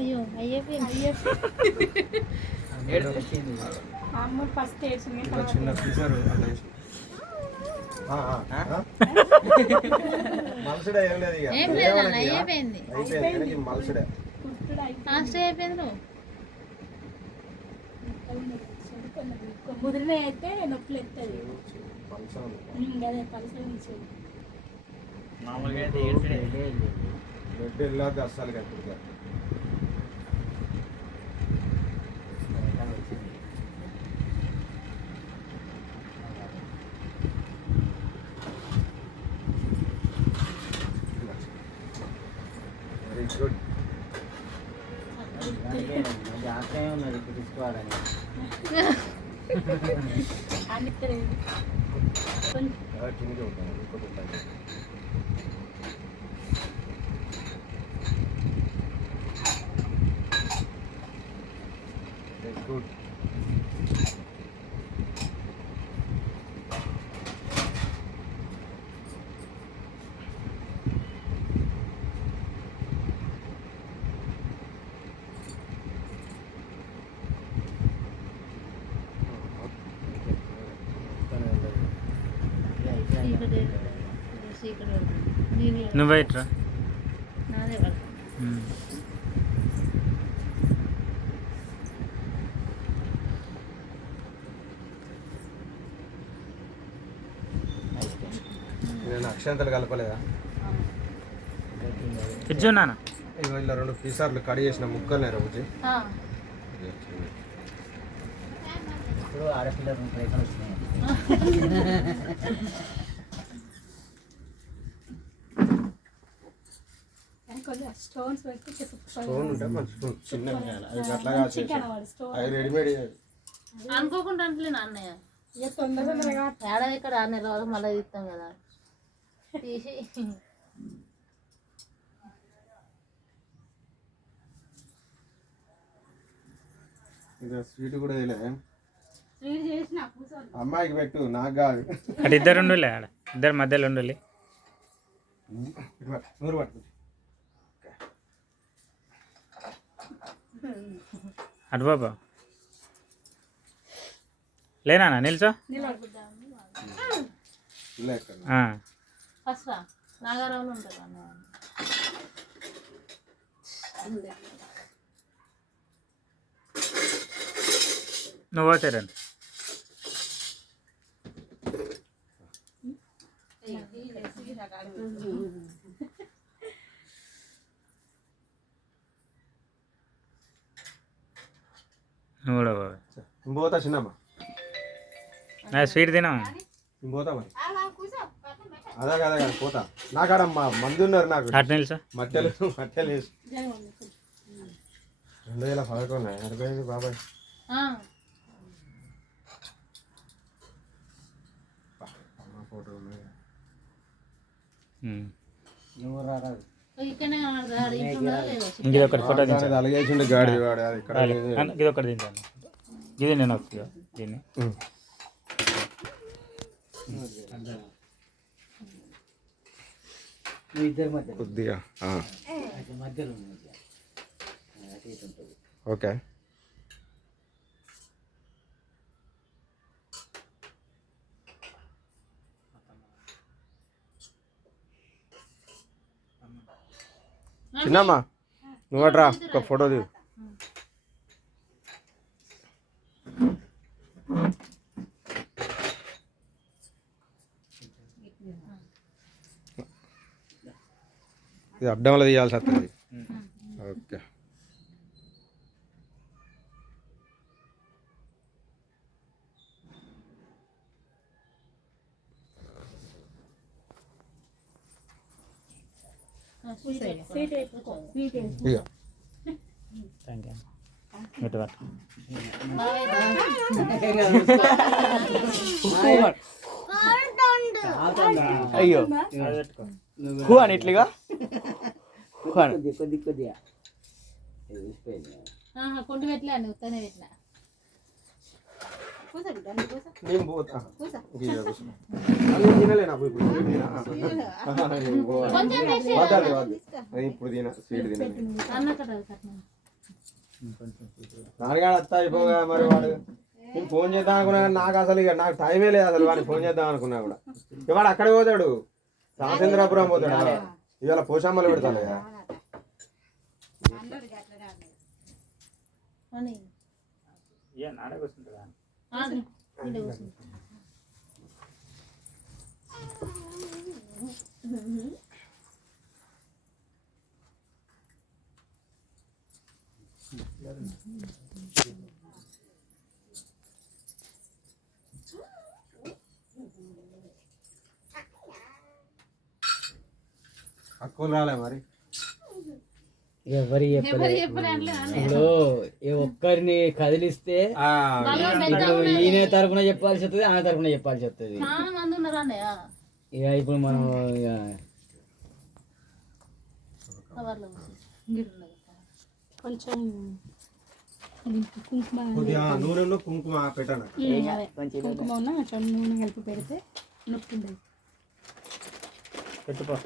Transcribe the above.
అయ్యో అయ్యే అమ్మ ఫస్ట్ ఏడ్చింది చిన్న ఫ్రీజర్ మలసుడే ఏం లేదు ఇక ఏం లేదన్న అయిపోయింది అయిపోయింది మలసుడే లాస్ట్ అయిపోయింది ముదిరిన అయితే నొప్పులు ఎత్తది అదే పలసలు నుంచి బ్లడ్ వెళ్ళాక అస్సలు కట్టుగా వెరీ గుడ్ ఉన్నది తీసుకోవాలని కిందకి ఉంటాను ఇంకోటి ఉంటాను వెరీ గుడ్ నువ్వేట్రా నాదే నేను అక్షంతలు కలపలేదా ఇచ్చున్నానా ఇగో ఇలా 2 పీసార్లు కడి చేసిన ముక్కలు రోజు ఇప్పుడు ఆడపిల్లలు రేఖలు వచ్చినాయి స్టోన్స్ పెట్టి స్టోన్ ఉంటే మంచి స్టోన్ చిన్నగా అది అట్లాగా అది రెడీమేడ్ అనుకోకుండా అంటలేను అన్నయ్య ఇక తొందరగా ఏడా ఇక్కడ 6 నెలల వరకు మళ్ళీ తీస్తాం కదా తీసి ఇక స్వీట్ కూడా వేయలే స్వీట్ చేసిన కూర్చోండి అమ్మాయికి పెట్టు నాకు కాదు అటు ఇద్దరు ఉండాలి ఆడ ఇద్దరు మధ్యలో ఉండాలి నూరు పట్టు అటు బాబా లేనా నిల్చో ఇలా ఎక్కడ ఫస్ట్ నాగారావులో ఉంటుంది అన్నయ్య నువ్వు పోతారండి నువ్వు కూడా బాబా ఇంపోతా చిన్నమ్మ నా స్వీట్ తినా ఇంపోతా మరి అదే కదా కదా పోతా నాకాడమ్మా మంది ఉన్నారు నాకు అటు నిల్చో మట్టెలు వేసి 2011 అడిపోయింది బాబాయ్ ఫోటో ఉన్నాయి నువ్వు రారాదు ఇంక ఒకటి ఫోటో దించాను అలాగేసిండే గాడి వాడు అది ఇక్కడ ఇది ఒకటి దించాను ఇది నేను వస్తుంది దీన్ని నువ్వు ఇద్దరి మధ్య కొద్దిగా మధ్యలో ఓకే చిన్నమ్మా నువ్వు అట్రా ఒక ఫోటో దిగు ఇది అడ్డంలో తీయాల్సి వస్తుంది ఓకే ఇక థ్యాంక్ యూ ఇటు పట్టు. అయ్యో అది పెట్టుకో. హూ అని ఇట్లుగా కొద్ది కొద్దిగా కొండు పెట్టలే అని ఉత్తనే పెట్టినా నేను పోతా తినలే నాకు ఇప్పుడు ఇప్పుడు తిన స్వీట్ తిన అన్న కట్టాలి కట్నం నాన్నగాడు వస్తా అయిపోగా మరి వాడు నేను ఫోన్ చేద్దాం అనుకున్నా కానీ నాకు అసలు ఇక నాకు టైమే లేదు అసలు వాడిని ఫోన్ చేద్దాం అనుకున్నా కూడా ఇక వాడు అక్కడే పోతాడు రాజేంద్రాపురం పోతాడు ఇవాళ పోషామ్మలు పెడతాను కదా అని ఏ నాడే కూర్చుంటుందా ఆడు ఈడ కూర్చుంటా. అక్కులు రాలే మరి ఎవరి ఎవరు చెప్పలే అట్లే ఇప్పుడు ఈ ఒక్కరిని కదిలిస్తే ఇప్పుడు ఈయన తరపున చెప్పాల్సి వస్తుంది ఆమె తరపున చెప్పాల్సి వస్తుంది చాలా మంది ఉన్నారు అన్నయ్య ఇక ఇప్పుడు మనం ఇక కవర్లో కొంచెం కుంకుమ కొద్దిగా నూనెలో కుంకుమ పెట్టాను అదే కుంకుమ ఉన్న కొంచెం నూనె కలిపి పెడితే నొప్పి ఉండదు. పెట్టుకో